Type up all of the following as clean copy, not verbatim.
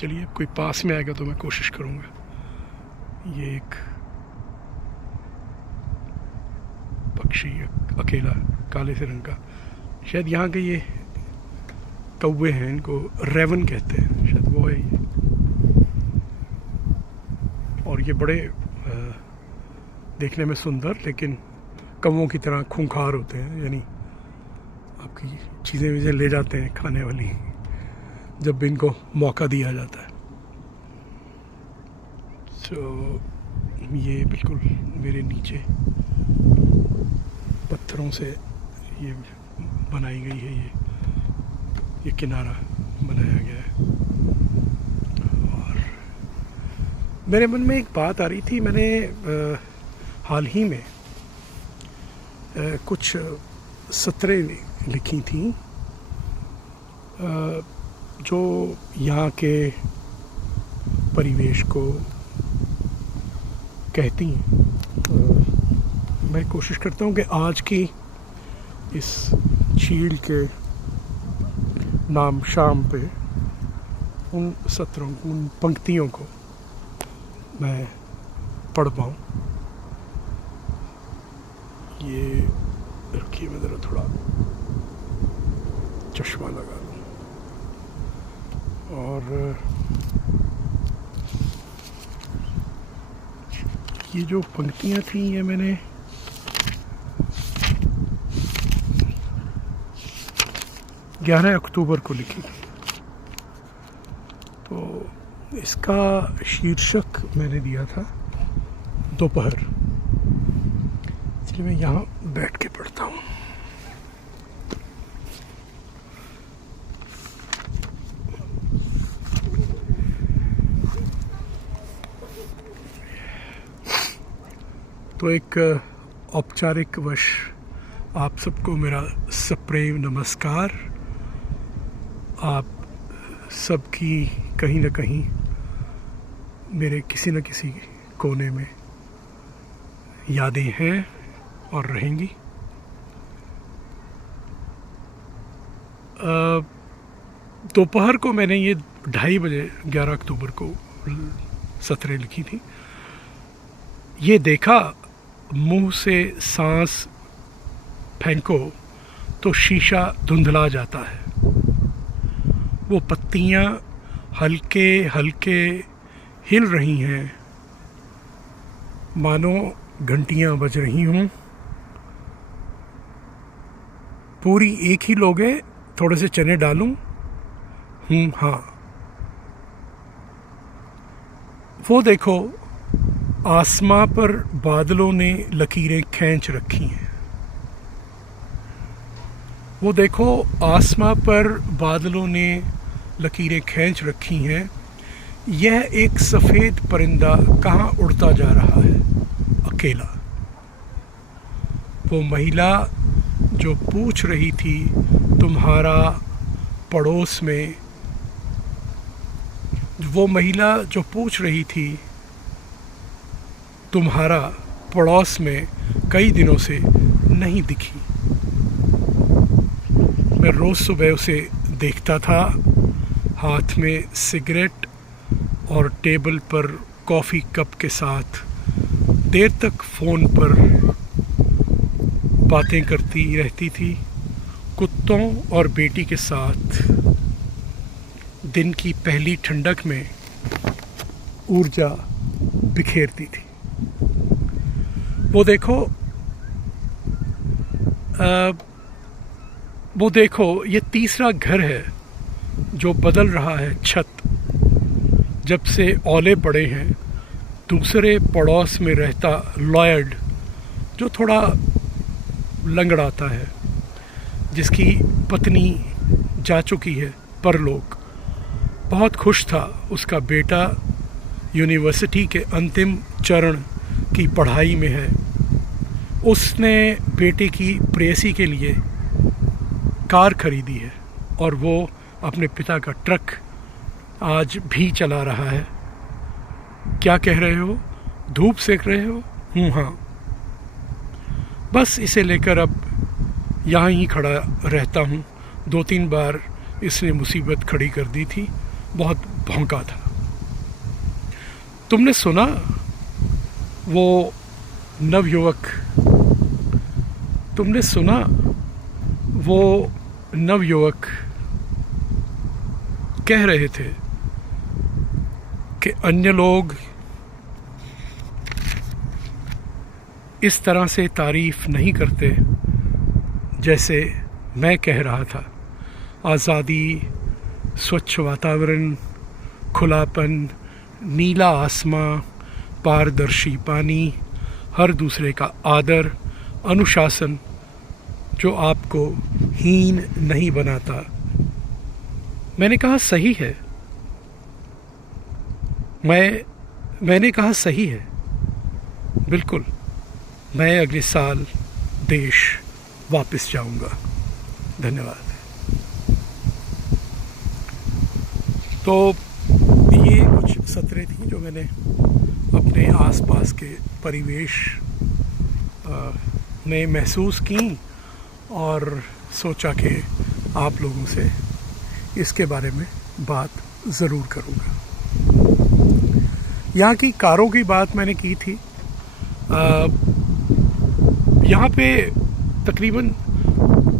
चलिए कोई पास में आएगा तो मैं कोशिश करूँगा। ये एक पक्षी अकेला काले से रंग का, शायद यहाँ के ये कौवे हैं, इनको रेवन कहते हैं, शायद वो है ये। और ये बड़े देखने में सुंदर लेकिन कौवों की तरह खूंखार होते हैं, यानी आपकी चीज़ें वीज़ें ले जाते हैं खाने वाली जब भी इनको मौका दिया जाता है। तो ये बिल्कुल मेरे नीचे पत्थरों से ये बनाई गई है, ये किनारा बनाया गया है। और मेरे मन में एक बात आ रही थी, मैंने हाल ही में कुछ सतरें लिखी थी जो यहाँ के परिवेश को कहती हैं। मैं कोशिश करता हूँ कि आज की इस झील के नाम शाम पे उन सत्रों को, उन पंक्तियों को मैं पढ़ पाऊँ। ये रखिए, मैं ज़रा थोड़ा चश्मा लगा लूँ। और ये जो पंक्तियाँ थी ये मैंने ग्यारह अक्टूबर को लिखी। तो इसका शीर्षक मैंने दिया था दोपहर, इसलिए मैं यहाँ बैठ के पढ़ता हूँ। तो एक औपचारिक वश आप सबको मेरा सप्रेम नमस्कार। आप सबकी कहीं न कहीं मेरे किसी न किसी कोने में यादें हैं और रहेंगी। दोपहर को मैंने ये 2:30 बजे 11 अक्टूबर को सतरें लिखी थी। ये देखा मुंह से सांस फेंको तो शीशा धुंधला जाता है। वो पत्तियां हल्के हल्के हिल रही हैं, मानो घंटियां बज रही हों। पूरी एक ही लोगे, थोड़े से चने डालूं? हाँ। वो देखो आसमां पर बादलों ने लकीरें खींच रखी हैं। वो देखो आसमां पर बादलों ने लकीरें खींच रखी हैं। यह एक सफ़ेद परिंदा कहाँ उड़ता जा रहा है अकेला। वो महिला जो पूछ रही थी तुम्हारा पड़ोस में, वो महिला जो पूछ रही थी तुम्हारा पड़ोस में कई दिनों से नहीं दिखी। मैं रोज़ सुबह उसे देखता था, हाथ में सिगरेट और टेबल पर कॉफ़ी कप के साथ देर तक फ़ोन पर बातें करती रहती थी, कुत्तों और बेटी के साथ। दिन की पहली ठंडक में ऊर्जा बिखेरती थी। वो देखो ये तीसरा घर है जो बदल रहा है छत। जब से औले पड़े हैं, दूसरे पड़ोस में रहता लॉयड जो थोड़ा लंगड़ाता है, जिसकी पत्नी जा चुकी है परलोक। बहुत खुश था, उसका बेटा यूनिवर्सिटी के अंतिम चरण की पढ़ाई में है। उसने बेटे की प्रेयसी के लिए कार खरीदी है और वो अपने पिता का ट्रक आज भी चला रहा है। क्या कह रहे हो? धूप सेक रहे हो? हाँ। बस इसे लेकर अब यहाँ ही खड़ा रहता हूँ। 2-3 बार इसने मुसीबत खड़ी कर दी थी, बहुत भौंका था। तुमने सुना वो नवयुवक, तुमने सुना वो नवयुवक कह रहे थे कि अन्य लोग इस तरह से तारीफ नहीं करते जैसे मैं कह रहा था। आज़ादी, स्वच्छ वातावरण, खुलापन, नीला आसमां, पारदर्शी पानी, हर दूसरे का आदर, अनुशासन जो आपको हीन नहीं बनाता। मैंने कहा सही है, मैंने कहा सही है, बिल्कुल, मैं अगले साल देश वापस जाऊंगा। धन्यवाद। तो ये कुछ सत्रें थी जो मैंने अपने आसपास के परिवेश में महसूस की और सोचा कि आप लोगों से इसके बारे में बात ज़रूर करूँगा। यहाँ की कारों की बात मैंने की थी। यहाँ पे तकरीबन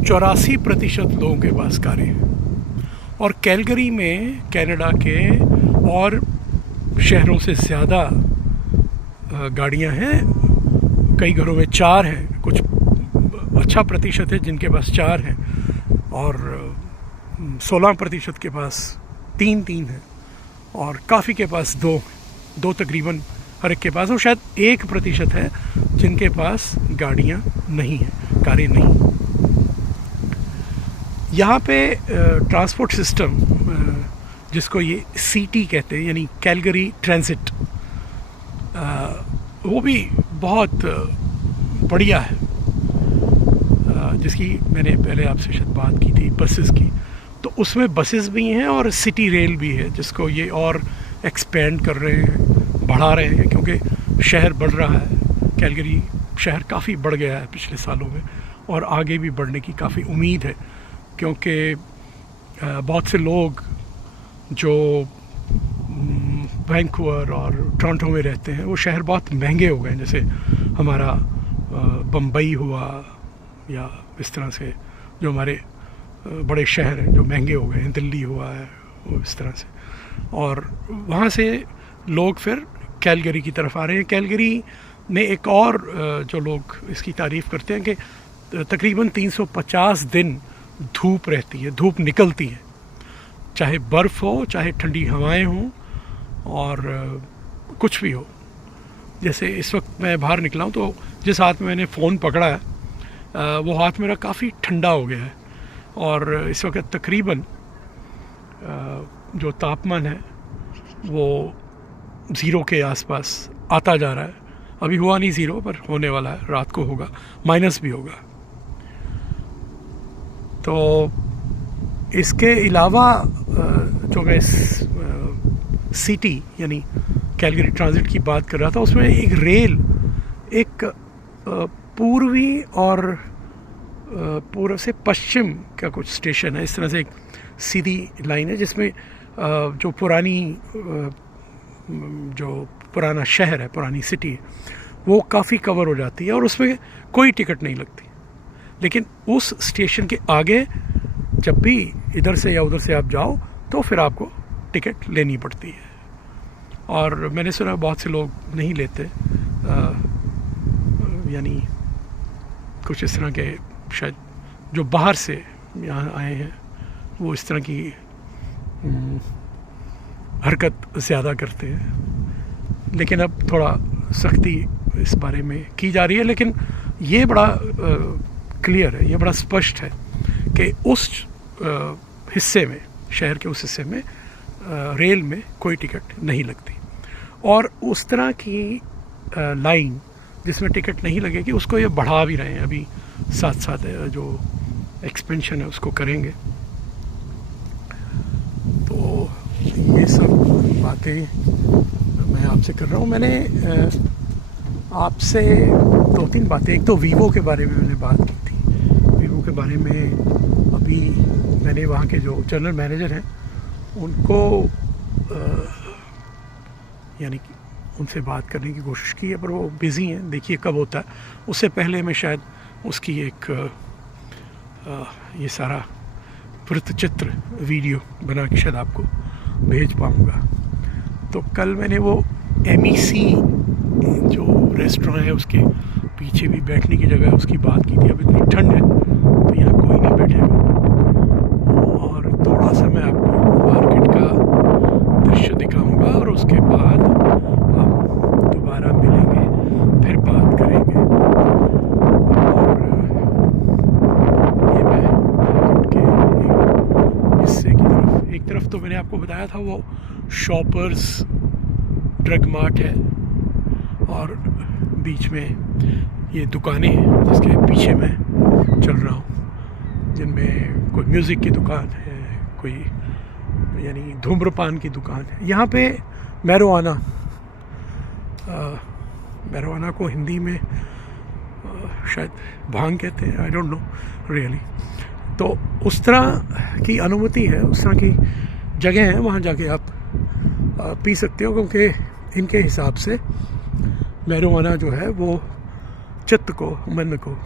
84% लोगों के पास कारें हैं और कैलगरी में कनाडा के और शहरों से ज़्यादा गाड़ियाँ हैं। कई घरों में 4 हैं, कुछ अच्छा प्रतिशत है जिनके पास 4 हैं और 16% के पास 3 हैं और काफ़ी के पास 2 तकरीबन हर एक के पास, और शायद 1% है जिनके पास गाड़ियाँ नहीं हैं, कारें नहीं। यहाँ पे ट्रांसपोर्ट सिस्टम जिसको ये सीटी कहते हैं यानी कैलगरी ट्रांजिट, वो भी बहुत बढ़िया है, जिसकी मैंने पहले आपसे शायद बात की थी बसेस की। तो उसमें बसेस भी हैं और सिटी रेल भी है जिसको ये और एक्सपेंड कर रहे हैं, बढ़ा रहे हैं, क्योंकि शहर बढ़ रहा है। कैलगरी शहर काफ़ी बढ़ गया है पिछले सालों में और आगे भी बढ़ने की काफ़ी उम्मीद है, क्योंकि बहुत से लोग जो वैंकूवर और टोरंटो में रहते हैं वो शहर बहुत महंगे हो गए हैं, जैसे हमारा बम्बई हुआ या इस तरह से जो हमारे बड़े शहर हैं जो महंगे हो गए हैं, दिल्ली हुआ है वो इस तरह से, और वहाँ से लोग फिर कैलगरी की तरफ आ रहे हैं। कैलगरी में एक और जो लोग इसकी तारीफ़ करते हैं कि तकरीबन 350 दिन धूप रहती है, धूप निकलती है, चाहे बर्फ़ हो, चाहे ठंडी हवाएं हों और कुछ भी हो। जैसे इस वक्त मैं बाहर निकला हूँ तो जिस हाथ में मैंने फ़ोन पकड़ा है वो हाथ मेरा काफ़ी ठंडा हो गया है और इस वक्त तकरीबन जो तापमान है वो 0 के आसपास आता जा रहा है। अभी हुआ नहीं 0 पर होने वाला है, रात को होगा, माइनस भी होगा। तो इसके अलावा जो मैं सिटी यानी कैलगरी ट्रांजिट की बात कर रहा था, उसमें एक रेल, एक पूर्वी और पूर्व से पश्चिम का कुछ स्टेशन है, इस तरह से एक सीधी लाइन है जिसमें जो पुराना शहर है, पुरानी सिटी है, वो काफ़ी कवर हो जाती है और उसमें कोई टिकट नहीं लगती। लेकिन उस स्टेशन के आगे जब भी इधर से या उधर से आप जाओ तो फिर आपको टिकट लेनी पड़ती है, और मैंने सुना बहुत से लोग नहीं लेते, यानी कुछ इस तरह के शायद जो बाहर से यहाँ आए हैं वो इस तरह की हरकत ज़्यादा करते हैं। लेकिन अब थोड़ा सख्ती इस बारे में की जा रही है, लेकिन ये बड़ा क्लियर है, ये बड़ा स्पष्ट है कि उस हिस्से में, शहर के उस हिस्से में रेल में कोई टिकट नहीं लगती, और उस तरह की लाइन जिसमें टिकट नहीं लगेगी उसको ये बढ़ा भी रहे हैं। अभी साथ साथ जो एक्सपेंशन है उसको करेंगे। तो ये सब बातें मैं आपसे कर रहा हूँ। मैंने आपसे 2-3 बातें, एक तो वीवो के बारे में मैंने बात की थी। वीवो के बारे में अभी मैंने वहाँ के जो जनरल मैनेजर हैं उनको यानी कि उनसे बात करने की कोशिश की है, पर वो बिज़ी हैं, देखिए कब होता है। उससे पहले मैं शायद उसकी एक ये सारा वृत्तचित्र वीडियो बना के शायद आपको भेज पाऊँगा। तो कल मैंने वो MEC जो रेस्टोरेंट है उसके पीछे भी बैठने की जगह है, उसकी बात की थी। अब इतनी ठंड है तो यहाँ कोई नहीं बैठेगा। और थोड़ा सा मैं आपको मार्केट का दृश्य दिखाऊंगा और उसके बाद हम दोबारा मिलेंगे, फिर बात करेंगे। और ये मैं मार्केट के एक हिस्से की तरफ, एक तरफ तो मैंने आपको बताया था वो शॉपर्स ड्रग मार्ट है, और बीच में ये दुकानें हैं जिसके पीछे मैं चल रहा हूँ, जिनमें कोई म्यूज़िक की दुकान है, कोई यानी धूम्रपान की दुकान है। यहाँ पे मैरिजुआना को हिंदी में शायद भांग कहते हैं, आई डोंट नो रियली। तो उस तरह की अनुमति है, उस तरह की जगह है, वहाँ जाके आप पी सकते हो, क्योंकि इनके हिसाब से मैरिजुआना जो है वो चित्त को, मन को,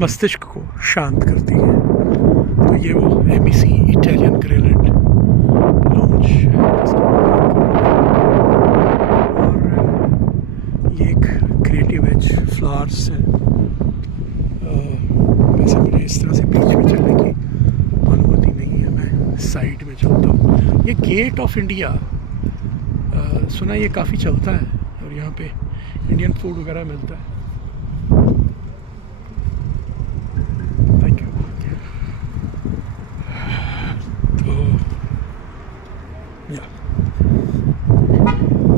मस्तिष्क को शांत करती है। तो ये वो MEC Italian grill and lounge है जिसकी मैं बात कर रहा हूँ। और ये एक क्रिएटिव एज फ्लावर्स है। वैसे मुझे इस तरह से बीच में चलने की अनुमति नहीं है, मैं साइड में चलता हूँ। ये गेट ऑफ इंडिया सुना ये काफ़ी चलता है, और यहाँ पे इंडियन फूड वगैरह मिलता है। Thank you. तो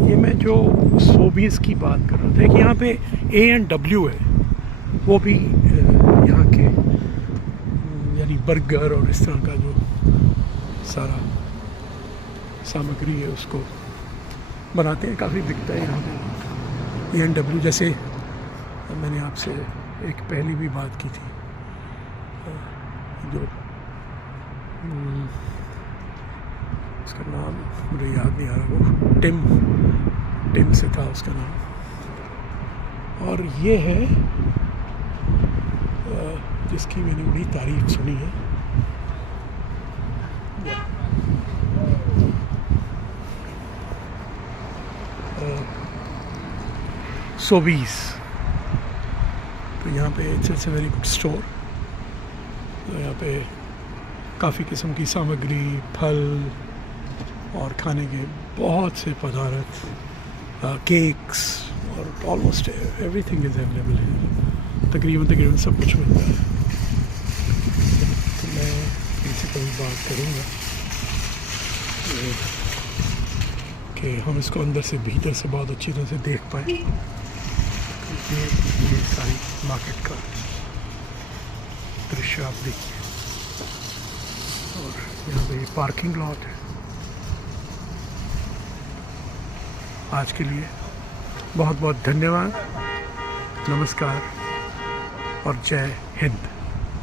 ये मैं जो सोबीज की बात कर रहा था कि यहाँ पे A&W है, वो भी यहाँ के यानी बर्गर और इस तरह का जो सारा सामग्री है उसको बनाते हैं, काफ़ी बिकता है यहाँ पे। A&W जैसे मैंने आपसे एक पहली भी बात की थी, जो उसका नाम मुझे याद नहीं आ रहा, वो टिम से था उसका नाम। और ये है जिसकी मैंने बड़ी तारीफ सुनी है, सोबीज। तो यहाँ पे it's a very good store. तो यहाँ पे काफ़ी किस्म की सामग्री, फल और खाने के बहुत से पदार्थ, केक्स और ऑलमोस्ट एवरीथिंग इज़ अवेलेबल है। तकरीबन सब कुछ मिलता है। तो मैं इनसे कभी बात करूँगा कि हम इसको अंदर से भीतर से बहुत अच्छी तरह से देख पाएँ। ये सारी मार्केट का दृश्य आप देखिए, और यहाँ पे पार्किंग लॉट है। आज के लिए बहुत बहुत धन्यवाद, नमस्कार और जय हिंद।